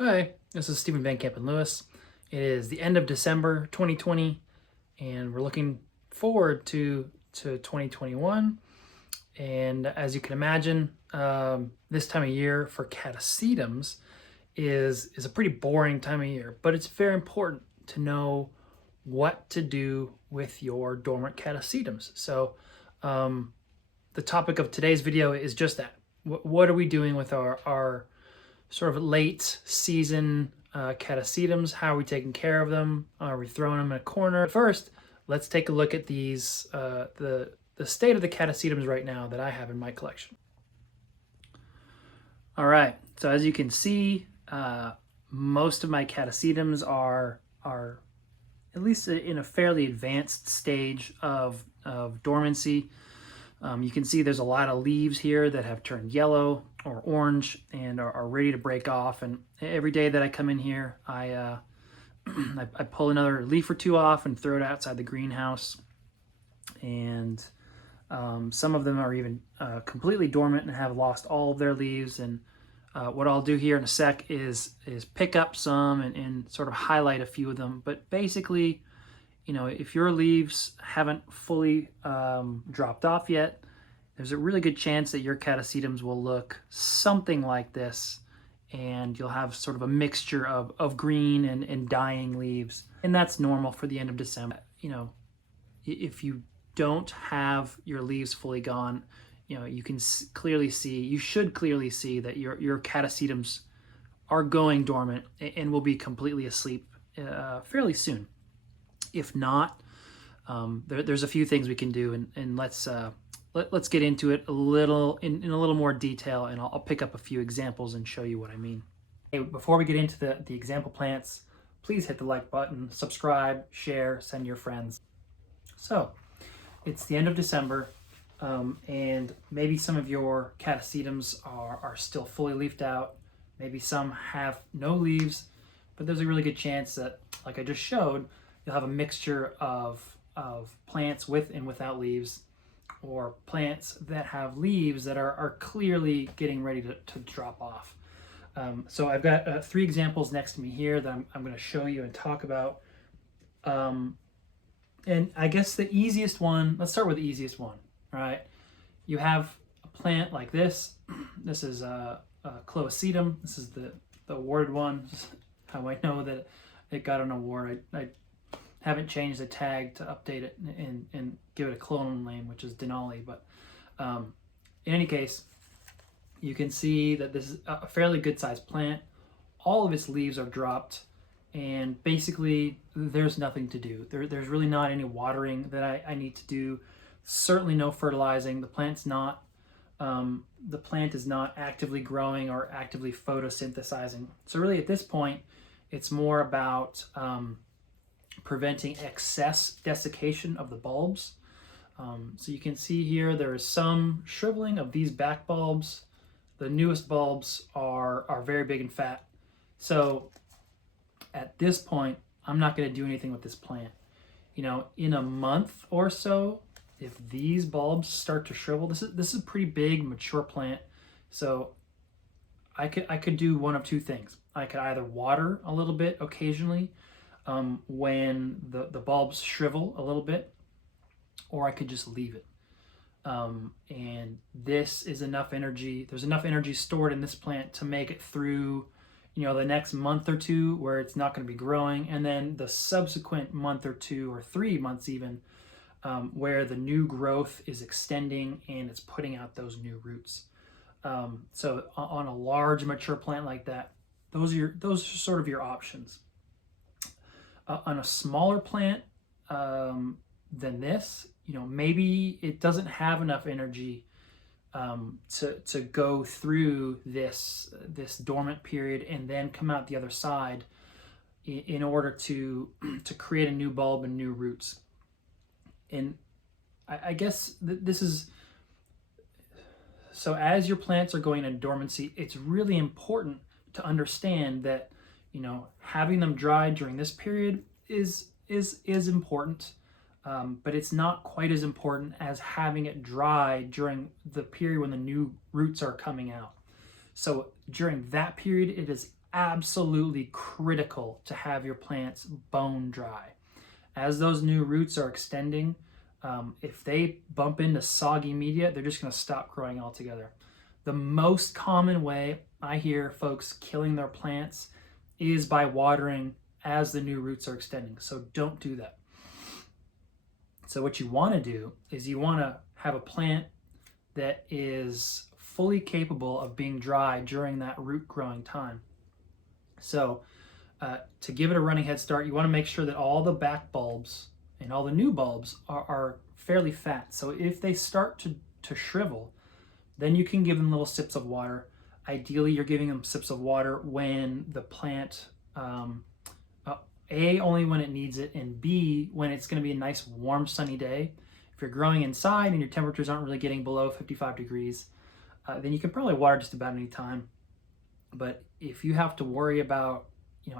Hi, this is Stephen Van Kampen-Lewis. It is the end of December 2020, and we're looking forward to 2021. And as you can imagine, this time of year for Catasetums is a pretty boring time of year, but it's very important to know what to do with your dormant Catasetums. So the topic of today's video is just that. What are we doing with our sort of late season Catasetums? How are we taking care of them? Are we throwing them in a corner? First, let's take a look at these, the state of the Catasetums right now that I have in my collection. All right, so as you can see, most of my Catasetums are at least in a fairly advanced stage of dormancy. You can see there's a lot of leaves here that have turned yellow or orange and are ready to break off. And every day that I come in here, I pull another leaf or two off and throw it outside the greenhouse. And some of them are even completely dormant and have lost all of their leaves. And what I'll do here in a sec is pick up some and sort of highlight a few of them. But basically, you know, if your leaves haven't fully dropped off yet, there's a really good chance that your Catasetums will look something like this, and you'll have sort of a mixture of green and dying leaves. And that's normal for the end of December. You know, if you don't have your leaves fully gone, you know, you can clearly see, you should clearly see that your Catasetums are going dormant and will be completely asleep fairly soon. If not, there's a few things we can do, and let's get into it a little in a little more detail, and I'll pick up a few examples and show you what I mean. Hey, before we get into the example plants, please hit the like button, subscribe, share, send your friends. So it's the end of December, and maybe some of your Catasetums are still fully leafed out. Maybe some have no leaves, but there's a really good chance that, like I just showed, you'll have a mixture of plants with and without leaves, or plants that have leaves that are clearly getting ready to drop off. So I've got 3 examples next to me here that I'm going to show you and talk about. And I guess the easiest one, let's start with the easiest one, right? You have a plant like this. This is a Clowesia. This is the awarded one. How I know that it got an award. I haven't changed the tag to update it and give it a clonal name, which is Denali. But in any case, you can see that this is a fairly good sized plant. All of its leaves are dropped, and basically there's nothing to do. There's really not any watering that I need to do. Certainly no fertilizing. The plant is not actively growing or actively photosynthesizing. So really at this point, it's more about preventing excess desiccation of the bulbs. So you can see here there is some shriveling of these back bulbs. The newest bulbs are very big and fat. So at this point, I'm not going to do anything with this plant. You know, in a month or so, if these bulbs start to shrivel, this is a pretty big mature plant. So I could do one of two things. I could either water a little bit occasionally when the bulbs shrivel a little bit, or I could just leave it. And this is enough energy. There's enough energy stored in this plant to make it through, you know, the next month or two where it's not going to be growing, and then the subsequent month or 2 or 3 months even, where the new growth is extending and it's putting out those new roots. So on a large mature plant like that, those are sort of your options. On a smaller plant than this, you know, maybe it doesn't have enough energy to go through this dormant period and then come out the other side in order to create a new bulb and new roots. And I guess this is, so as your plants are going into dormancy, it's really important to understand that, you know, having them dry during this period is important, but it's not quite as important as having it dry during the period when the new roots are coming out. So during that period, it is absolutely critical to have your plants bone dry. As those new roots are extending, if they bump into soggy media, they're just going to stop growing altogether. The most common way I hear folks killing their plants is by watering as the new roots are extending. So don't do that. So what you want to do is you want to have a plant that is fully capable of being dry during that root growing time. So to give it a running head start, you want to make sure that all the back bulbs and all the new bulbs are fairly fat. So if they start to shrivel, then you can give them little sips of water. Ideally, you're giving them sips of water when the plant, A, only when it needs it, and B, when it's going to be a nice warm sunny day. If you're growing inside and your temperatures aren't really getting below 55 degrees, then you can probably water just about any time. But if you have to worry about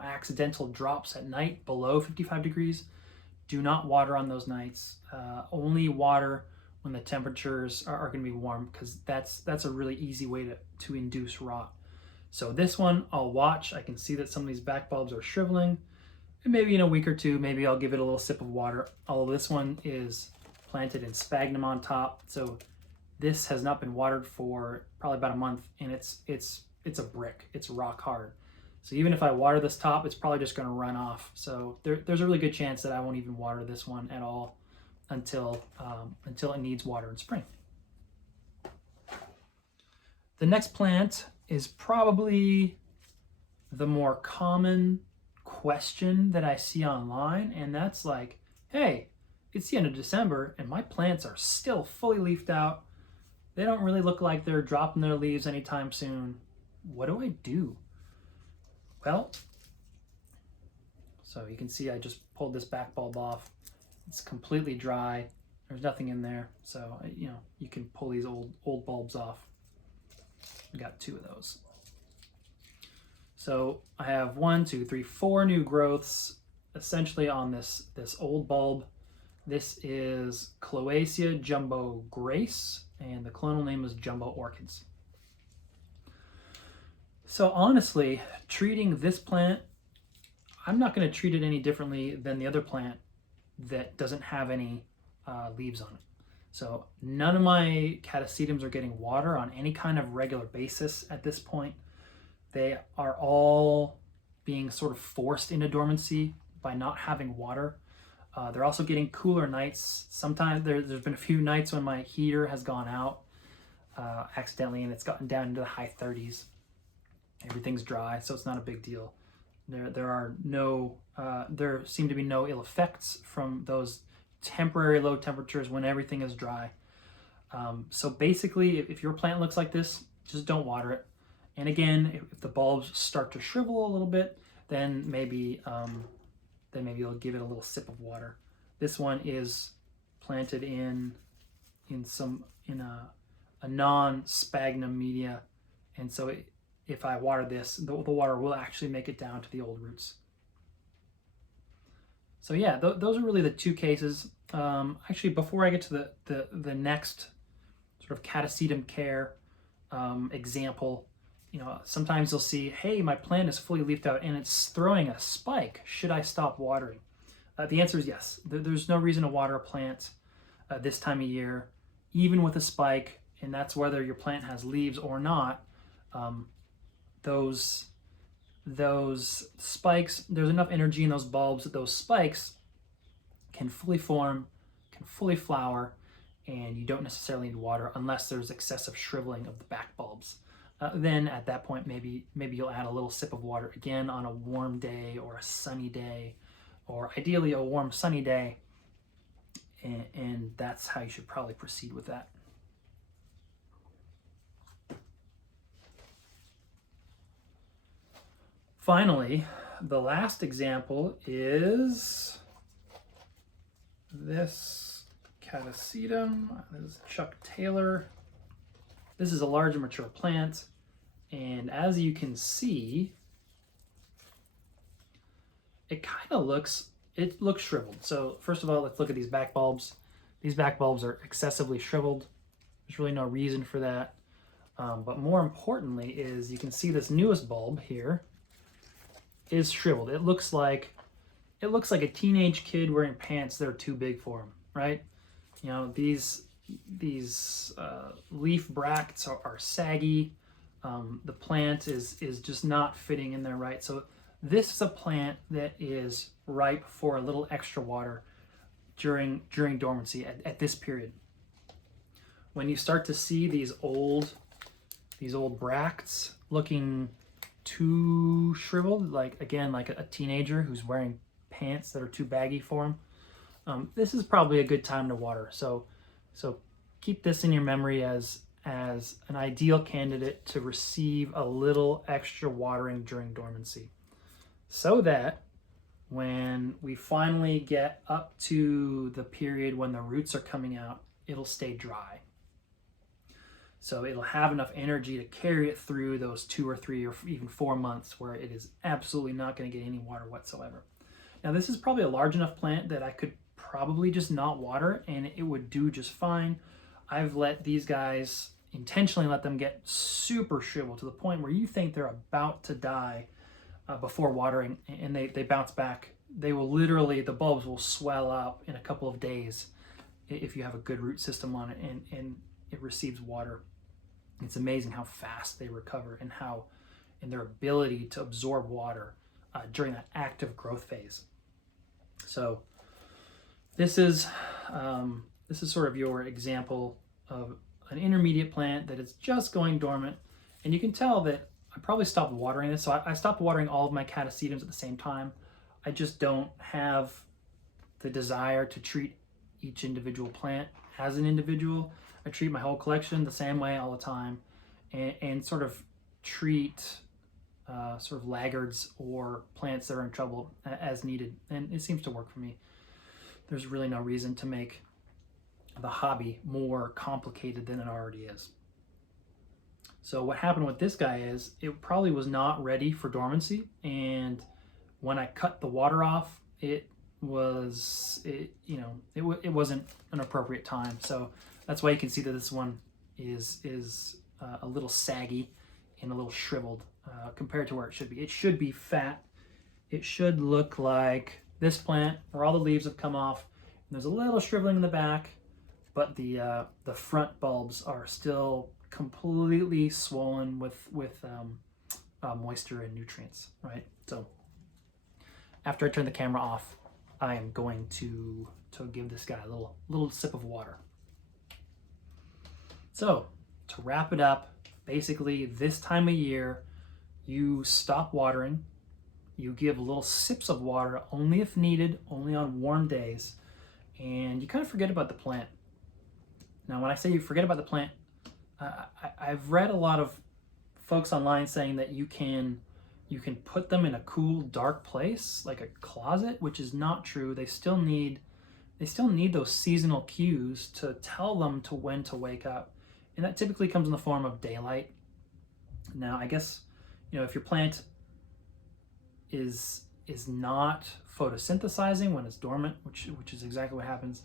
accidental drops at night below 55 degrees, do not water on those nights. Only water when the temperatures are going to be warm, because that's a really easy way to induce rot. So this one I'll watch. I can see that some of these back bulbs are shriveling, and maybe in a week or two, maybe I'll give it a little sip of water. Although this one is planted in sphagnum on top, so this has not been watered for probably about a month, and it's a brick. It's rock hard. So even if I water this top, it's probably just going to run off. So there's a really good chance that I won't even water this one at all until it needs water in spring. The next plant is probably the more common question that I see online, and that's like, hey, it's the end of December and my plants are still fully leafed out. They don't really look like they're dropping their leaves anytime soon. What do I do? Well, so you can see I just pulled this back bulb off. It's completely dry. There's nothing in there. So, you can pull these old bulbs off. I got 2 of those. So I have 1, 2, 3, 4 new growths essentially on this old bulb. This is Clowesia Jumbo Grace, and the clonal name is Jumbo Orchids. So honestly, treating this plant, I'm not going to treat it any differently than the other plant that doesn't have any leaves on it. So none of my Catasetums are getting water on any kind of regular basis at this point. They are all being sort of forced into dormancy by not having water. They're also getting cooler nights. Sometimes there's been a few nights when my heater has gone out accidentally, and it's gotten down into the high 30s. Everything's dry, so it's not a big deal. There seem to be no ill effects from those temporary low temperatures when everything is dry. So basically, if your plant looks like this, just don't water it. And again, if the bulbs start to shrivel a little bit, then maybe you'll give it a little sip of water. This one is planted in a non-sphagnum media, and so if I water this, the water will actually make it down to the old roots. So yeah, those are really the 2 cases. Actually, before I get to the next sort of Catasetum care example, sometimes you'll see, hey, my plant is fully leafed out and it's throwing a spike. Should I stop watering? The answer is yes. There's no reason to water a plant this time of year, even with a spike, and that's whether your plant has leaves or not. Those spikes, there's enough energy in those bulbs that those spikes can fully form, can fully flower, and you don't necessarily need water unless there's excessive shriveling of the back bulbs. Then at that point, maybe you'll add a little sip of water again on a warm day or a sunny day, or ideally a warm sunny day, and that's how you should probably proceed with that. Finally, the last example is this Catasetum. This is Chuck Taylor. This is a large and mature plant, and as you can see, it kind of looks shriveled. So first of all, let's look at these back bulbs. These back bulbs are excessively shriveled. There's really no reason for that. But more importantly is you can see this newest bulb here. is shriveled. It looks like a teenage kid wearing pants that are too big for him, right? You know, these leaf bracts are saggy. The plant is just not fitting in there right. So this is a plant that is ripe for a little extra water during dormancy at this period. When you start to see these old bracts looking too shriveled, like again, like a teenager who's wearing pants that are too baggy for him, this is probably a good time to water. So keep this in your memory as an ideal candidate to receive a little extra watering during dormancy, so that when we finally get up to the period when the roots are coming out, it'll stay dry. So it'll have enough energy to carry it through those 2 or 3 or even 4 months where it is absolutely not going to get any water whatsoever. Now this is probably a large enough plant that I could probably just not water and it would do just fine. I've let these guys, intentionally let them get super shriveled to the point where you think they're about to die before watering, and they bounce back. They will literally, the bulbs will swell up in a couple of days if you have a good root system on it and it receives water. It's amazing how fast they recover and their ability to absorb water during that active growth phase. So this is sort of your example of an intermediate plant that is just going dormant, and you can tell that I probably stopped watering this. So I stopped watering all of my Catasetums at the same time. I just don't have the desire to treat each individual plant as an individual. I treat my whole collection the same way all the time, and sort of treat sort of laggards or plants that are in trouble as needed, and it seems to work for me. There's really no reason to make the hobby more complicated than it already is. So what happened with this guy is it probably was not ready for dormancy, and when I cut the water off, it wasn't an appropriate time. So that's why you can see that this one is a little saggy and a little shriveled compared to where it should be. It should be fat. It should look like this plant where all the leaves have come off and there's a little shriveling in the back, but the front bulbs are still completely swollen with moisture and nutrients, right? So after I turn the camera off, I am going to give this guy a little sip of water. So to wrap it up, basically this time of year, you stop watering, you give little sips of water only if needed, only on warm days, and you kind of forget about the plant. Now, when I say you forget about the plant, I've read a lot of folks online saying that you can put them in a cool, dark place, like a closet, which is not true. They still need those seasonal cues to tell them to when to wake up. And that typically comes in the form of daylight. Now, I guess, if your plant is not photosynthesizing when it's dormant, which is exactly what happens,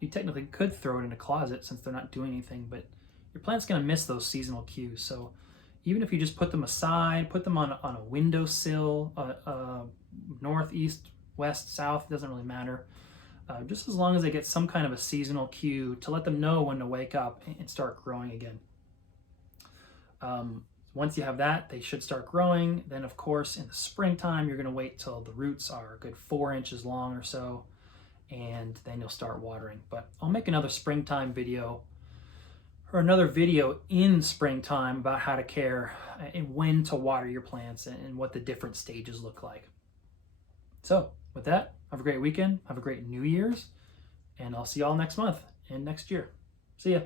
you technically could throw it in a closet since they're not doing anything, but your plant's going to miss those seasonal cues. So even if you just put them aside, put them on a windowsill, north, east, west, south, doesn't really matter. Just as long as they get some kind of a seasonal cue to let them know when to wake up and start growing again. Once you have that, they should start growing. Then, of course, in the springtime, you're going to wait till the roots are a good 4 inches long or so, and then you'll start watering. But I'll make another springtime video, or another video in springtime, about how to care and when to water your plants and what the different stages look like. So with that, have a great weekend, have a great New Year's, and I'll see y'all next month and next year. See ya.